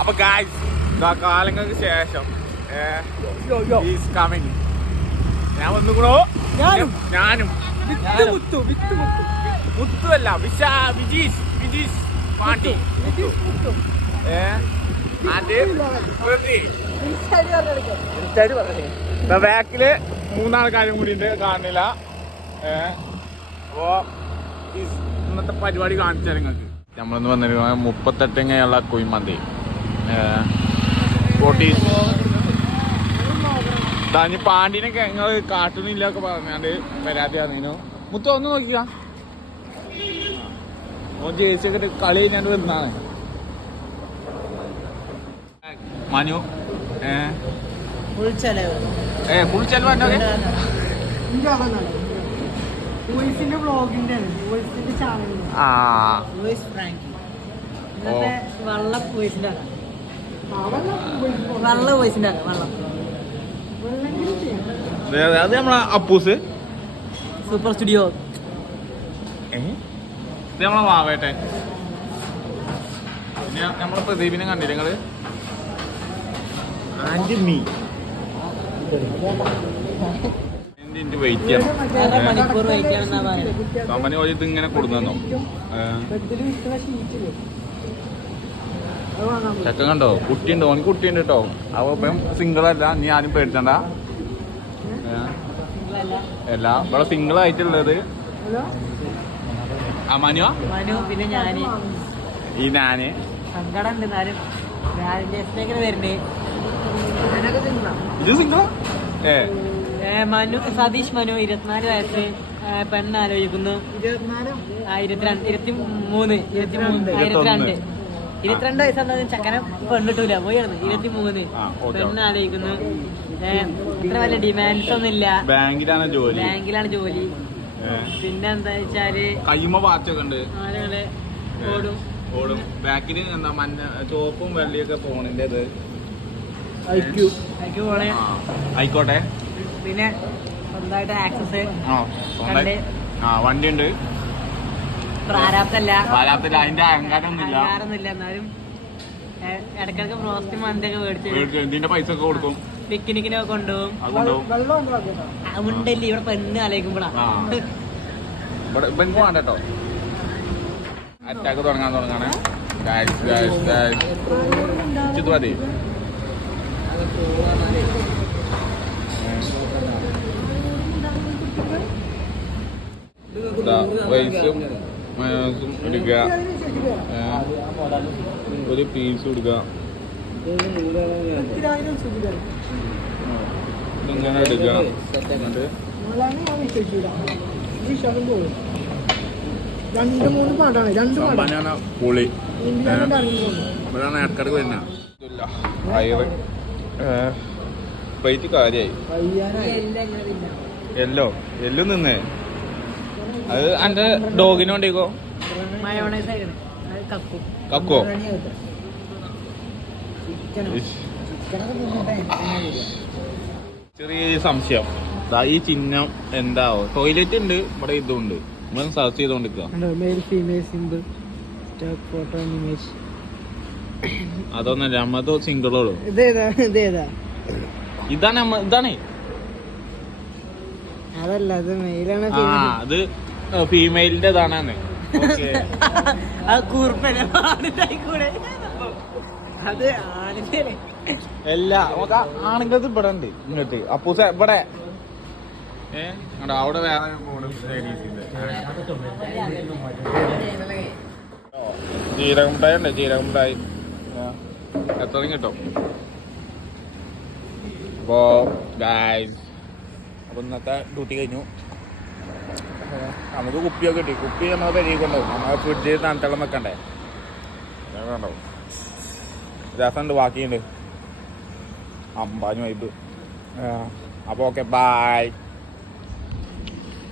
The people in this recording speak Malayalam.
അപ്പൊ ഗായ്സ് കാലങ്ങൾക്ക് ശേഷം ഈസ് കമ്മിങ് ഞാൻ വന്നുകൂടോ ഞാനും. ഞാനും. വിത്ത് മുത്തു വിത്ത് മുത്തു. മുത്തുവല്ല വിശാ വിജീഷ് വിജീഷ് പാട്ടി ബാക്കിൽ മൂന്നാൾക്കാരും കൂടി ഉണ്ട് കാണില്ല. ഏ അപ്പോ ഇന്നത്തെ പരിപാടി കാണിച്ചാൽ നിങ്ങൾക്ക്. നമ്മളൊന്ന് വന്നിരിക്കുന്നത് മുപ്പത്തെട്ടിങ്ങയുള്ള കുയിമന്തി ഫോർട്ടി താഞ്ഞ് പാണ്ടിനൊക്കെ ഞങ്ങൾ കാട്ടുന്നില്ല ഒക്കെ പറഞ്ഞാണ്ട് പരാതി അറിഞ്ഞു മുത്ത ഒന്ന് നോക്കിക്ക. ഓൻ ജേഴ്സി ഒക്കെ കളി ഞാൻ വന്നാണ്. മനു ഏ? ഏ ഫുൾ ചെലവ് ആ. ഇന്നത്തെ വള്ള വോയിസിന്റെ വള്ള വള്ളം. ഇത് അത് നമ്മളെ അപ്പൂസ്. Super studio? ഇത് നമ്മളെ വാവേട്ടെ. പിന്നെ നമ്മളെ പ്രദീപിനെ കണ്ടില്ല നിങ്ങൾ? And me. വെയിറ്റ് ചെയ്യാം ഇത് ഇങ്ങനെ കൊടുക്കുന്നോ ചെക്കൻ കണ്ടോ? കുട്ടിയുണ്ട് ഓൻ കുട്ടിയുണ്ട് കേട്ടോ അപ്പൊ ഇപ്പം സിംഗിൾ അല്ല നീ ആരും പേടിച്ചണ്ട. എല്ലാ അല്ല. ഇവിടെ സിംഗിൾ ആയിട്ടുള്ളത്. ആ മനു? പിന്നെ ഞാൻ. ഈ ഞാൻ. സങ്കടം ഉണ്ട് എന്നാലും രാജേഷിനേക്ക് വരുന്നേ. ഇത് സിംഗിളാ ഏ. ഏ, മനു സതീഷ് മനു ഇരുപത്തിനാല് വയസ്സ് പെണ്ണാലോചിക്കുന്നു പെണ്ണ് ആലോചിക്കുന്നു. ആ, ഇരുപത്തിരണ്ട് ഇരുപത്തി മൂന്ന് ഇരുപത്തി മൂന്ന് ഇരുപത്തിരണ്ട്. ഇരുപത്തിരണ്ട് വയസ്സാണ് ചക്കനെ പെണ്ണിട്ടൂല. പോയാണ് ഇരുപത്തി മൂന്ന് ആ, ഓക്കേ. പെണ്ണ് ആലോചിക്കുന്നു. ഇത്ര വലിയ ഡിമാൻഡ്സ് ഒന്നും ഇല്ല ബാങ്കിലാണ് ജോലി. ബാങ്കിലാണ് ജോലി. പിന്നെ എന്താ വെച്ചാൽ കൈമ വാച്ചൊക്കെ ഉണ്ട്. ആളുകൾ ഓടും. ഓടും. ബാക്കിൽ എന്താ മഞ്ഞ ചുവപ്പും വെള്ളിയൊക്കെ ഫോണിന്റെ ഇത്. ആയിക്കോട്ടെ. പിന്നെ സ്വന്തമായിട്ട് ആക്സസ് ആ വണ്ടി ഉണ്ട് പ്രാരാബ്ദല്ല. കാലാപത്തിൽ അതിന്റെ അഹങ്കാരം ഒന്നുമില്ല അഹങ്കാരമൊന്നുമില്ല എന്നാലും ഇടക്കിടക്ക് ഇടയ്ക്കിടയ്ക്ക് റോസ്റ്റ് മന്തിയൊക്കെ ഇതിന്റെ പൈസ ഒക്കെ കൊടുക്കും? പിക്നിക്കിനൊക്കെ കൊണ്ടുപോകും. ഉണ്ടല്ലേ ഇവിടെ പെണ്ണ് ആലോചിക്കുമ്പോഴാ വേണ്ട കേട്ടോ. അറ്റാക്ക് തുടങ്ങാൻ തുടങ്ങാണ്. മതി. ദാ, റൈസും മയോണൈസും എടുക്കുക ഒരു പീസ് കൊടുക്കുക ഇങ്ങനെ എടുക്കുക രണ്ട് മൂന്ന് പാട്ടാണ് രണ്ട് സമ്പാനാണ് പുളി ഇവിടെയാണ് ഇടക്കിടക്ക് വരുന്ന. പ്ലേറ്റ് കാര്യായി. എല്ലോ എല്ലോ. നിന്നേ അത് എന്റെ ഡോഗിനോണ്ടിക്കോ മയോണൈസ് ആയിരുന്നു അത് കക്കും. കക്കോ ചെറിയ സംശയം. ദാ ഈ ചിഹ്നം എന്താവോ? ടോയ്ലറ്റ് ഉണ്ട് ഇവിടെ ഇതും ഉണ്ട് നമ്മൾ സെർച്ച് ചെയ്തോണ്ടിരിക്കുക അതൊന്നല്ല നമ്മത് സിംഗിളോളൂ ഇതാണേ ഇതാണ്. അതല്ല അത് മെയിലാണ് ആ അത് ഫീമെയിലിന്റെ ഇതാണെന്ന് എല്ലാ ആണുങ്ങൾക്ക് ഇവിടെ ഉണ്ട് ഇങ്ങോട്ട്. അപ്പൂസ ഇവിടെ. അവിടെ വേറെ ജീരകം ജീരകമുട്ടായി ഉണ്ട്? ജീരകമുട്ടായി എത്ര കിട്ടും? അപ്പോ ഗായ്സ് അപ്പൊ ഇന്നത്തെ ഡ്യൂട്ടി കഴിഞ്ഞു. നമുക്ക് കുപ്പിയൊക്കെ കിട്ടി. കുപ്പി നമ്മൾ പെരുകി കൊണ്ടുപോകും. നമ്മൾ ഫ്രിഡ്ജിൽ തണുത്തളം വെക്കണ്ടേ? ഉണ്ടാവും രസമുണ്ട് ബാക്കിയുണ്ട്. അമ്പാഞ്ഞു വൈബ് അപ്പോൾ ഓക്കെ ബായ്